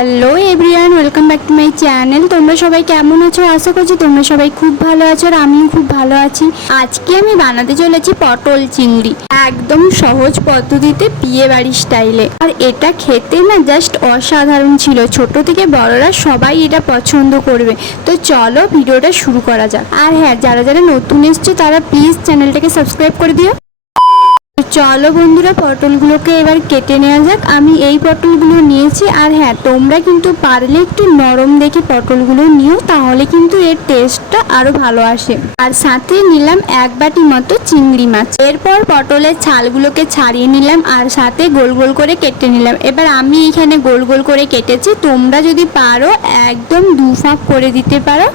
Hello everyone welcome back to my channel তোমরা সবাই কেমন আছো? আশা করছি তোমরা সবাই খুব ভালো আছো আর আমিও খুব ভালো আছি। আজকে আমি বানাতে চলেছি পটল চিংড়ি। একদম সহজ পদ্ধতিতে বিয়ে বাড়ির স্টাইলে আর এটা খেতে না জাস্ট অসাধারণ ছিল। ছোট থেকে বড়রা সবাই এটা পছন্দ করবে। তো চলো ভিডিওটা শুরু করা যাক। আর হ্যাঁ যারা যারা নতুন এসছো, তারা প্লিজ চ্যানেলটাকে সাবস্ক্রাইব করে দিও। চলো বন্ধুরা, পটলগুলোকে এবার কেটে নেওয়া যাক। আমি এই পটলগুলো নিয়েছি, আর হ্যাঁ তোমরা কিন্তু পারলে একটু নরম দেখে পটলগুলো নিও, তাহলে কিন্তু এর টেস্টটা আরও ভালো আসে। আর সাথে নিলাম এক বাটি মতো চিংড়ি মাছ। এরপর পটলের ছালগুলোকে ছাড়িয়ে নিলাম, আর সাথে গোল গোল করে কেটে নিলাম। এবার আমি এখানে গোল গোল করে কেটেছি, তোমরা যদি পারো, একদম দু ফাঁক করে দিতে পারো।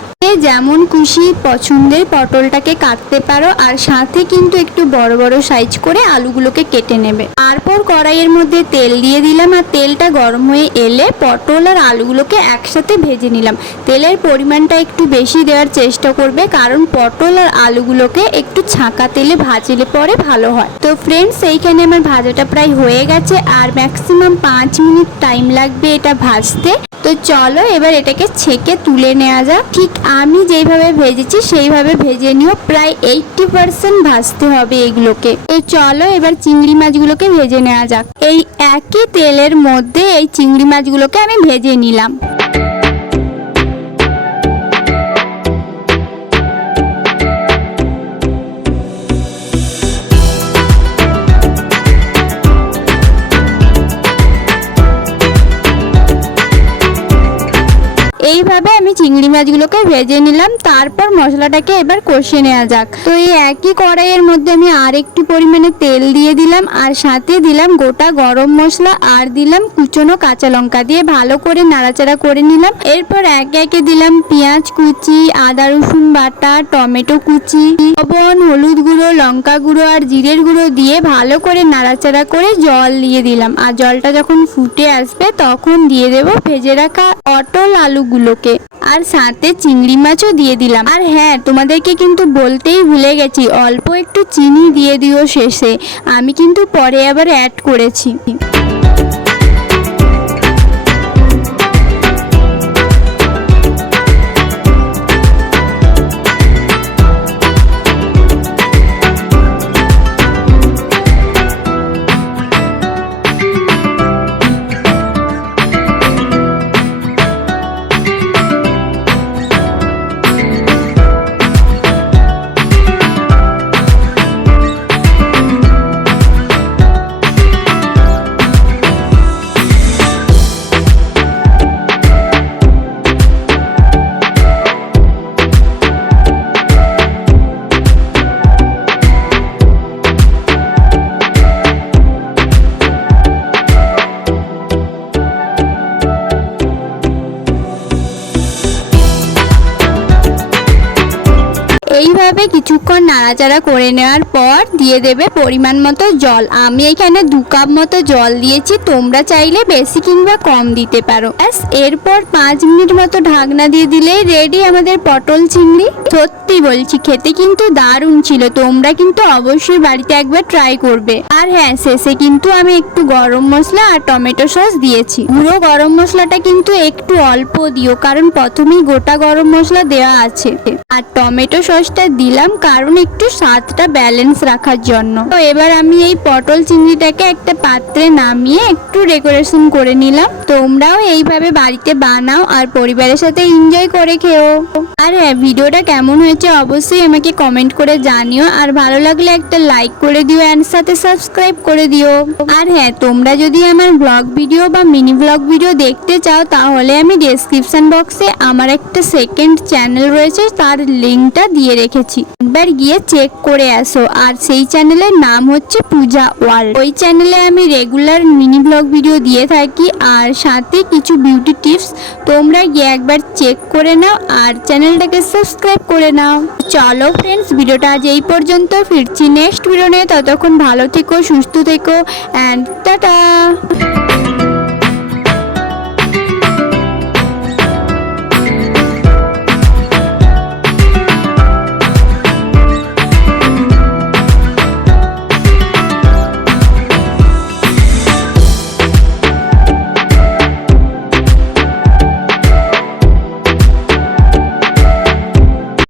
যেমন খুশি পছন্দের পটলটাকে কাটতে পারো, আর সাথে কিন্তু একটু বড় বড় সাইজ করে আলুগুলোকে কেটে নেবে। তারপর কড়াইয়ের মধ্যে তেল দিয়ে দিলাম, আর তেলটা গরম হয়ে এলে পটল আর আলুগুলোকে একসাথে ভেজে নিলাম। তেলের পরিমাণটা একটু বেশি দেওয়ার চেষ্টা করবে, কারণ পটল আর আলুগুলোকে একটু ছাঁকা তেলে ভাজলে পরে ভালো হয়। তো ফ্রেন্ডস এইখানে আমার ভাজাটা প্রায় হয়ে গেছে, আর ম্যাক্সিমাম পাঁচ মিনিট টাইম লাগবে এটা ভাজতে। তো চলো এবার এটাকে ছেঁকে তুলে নেওয়া যাক। ঠিক আমি যেইভাবে ভেজেছি, সেইভাবে ভেজে নিও। প্রায় এইটটি পার্সেন্ট ভাজতে হবে এগুলোকে। তো চলো এবার চিংড়ি মাছগুলোকে ভেজে নেওয়া যাক। এই একই তেলের মধ্যে এই চিংড়ি মাছগুলোকে আমি ভেজে নিলাম। এইভাবে আমি চিংড়ি মাছগুলোকে ভেজে নিলাম, তারপর মশলাটাকে এবার কষিয়ে নেওয়া যাক। তো এই একই কড়াইয়ের মধ্যে আমি আর একটু পরিমাণে তেল দিয়ে দিলাম, আর সাথে দিলাম গোটা গরম মশলা, আর দিলাম কুচনো কাঁচা লঙ্কা দিয়ে ভালো করে নাড়াচাড়া করে নিলাম। এরপর একে একে দিলাম পেঁয়াজ কুচি, আদা রসুন বাটা, টমেটো কুচি, লবণ, হলুদ গুঁড়ো, লঙ্কা গুঁড়ো, আর জিরের গুঁড়ো দিয়ে ভালো করে নাড়াচাড়া করে জল দিয়ে দিলাম। আর জলটা যখন ফুটে আসবে, তখন দিয়ে দেব ভেজে রাখা অটল আলুগুলোকে আর সাথে চিংড়ি মাছও দিয়ে দিলাম। আর হ্যাঁ তোমাদেরকে কিন্তু বলতেই ভুলে গেছি, অল্প একটু চিনি দিয়ে দিও শেষে। আমি কিন্তু পরে আবার অ্যাড করেছি। এইভাবে কিছুক্ষণ নাড়াচাড়া করে নেওয়ার পর দিয়ে দেবে পরিমাণ মতো জল। আমি এখানে দু কাপ মতো জল দিয়েছি, তোমরা চাইলে বেশি কিংবা কম দিতে পারো। ব্যাস, এরপর পাঁচ মিনিট মতো ঢাকনা দিয়ে দিলেই রেডি আমাদের পটল চিংড়ি। সত্যি বলছি, খেতে কিন্তু দারুণ ছিল, তোমরা কিন্তু অবশ্যই বাড়িতে একবার ট্রাই করবে। আর হ্যাঁ শেষে কিন্তু আমি একটু গরম মশলা আর টমেটো সস দিয়েছি। পুরো গরম মশলাটা কিন্তু একটু অল্প দিও, কারণ প্রথমেই গোটা গরম মশলা দেওয়া আছে। আর টমেটো সসটা দিলাম, কারণ একটু স্বাদটা ব্যালেন্স রাখার জন্য। তো এবার আমি এই পটল চিংড়িটাকে একটা পাত্রে নামিয়ে একটু ডেকোরেশন করে নিলাম। তোমরাও এইভাবে বাড়িতে বানাও আর পরিবারের সাথে এনজয় করে খেও। আর হ্যাঁ ভিডিওটা কেমন হয়েছে অবশ্যই আমাকে কমেন্ট করে জানিও। আর ভালো লাগলে একটা লাইক করে দিও অ্যান্ড সাথে সাবস্ক্রাইব করে দিও। আর হ্যাঁ তোমরা যদি আমার ব্লগ ভিডিও বা মিনি ব্লগ ভিডিও দেখতে চাও, তাহলে আমি ডেসক্রিপশন বক্সে আমার একটা সেকেন্ড চ্যানেল রয়েছে, তার লিঙ্কটা দিয়ে রেখেছি। একবার গিয়ে চেক করে আসো। আর সেই চ্যানেলের নাম হচ্ছে পূজা ওয়ার্ল্ড ওই চ্যানেলে আমি রেগুলার মিনি ব্লগ ভিডিও দিয়ে থাকি। আর সাথে কিছু বিউটি টিপস তোমরা গিয়ে একবার চেক করে নাও। আর চ্যানেলটাকে সাবস্ক্রাইব করে নাও। চলো ফ্রেন্ডস ভিডিওটা আজ এই পর্যন্ত। ফিরছি নেক্সট ভিডিও নিয়ে ততক্ষণ ভালো থেকো, সুস্থ থেকো অ্যান্ড টাটা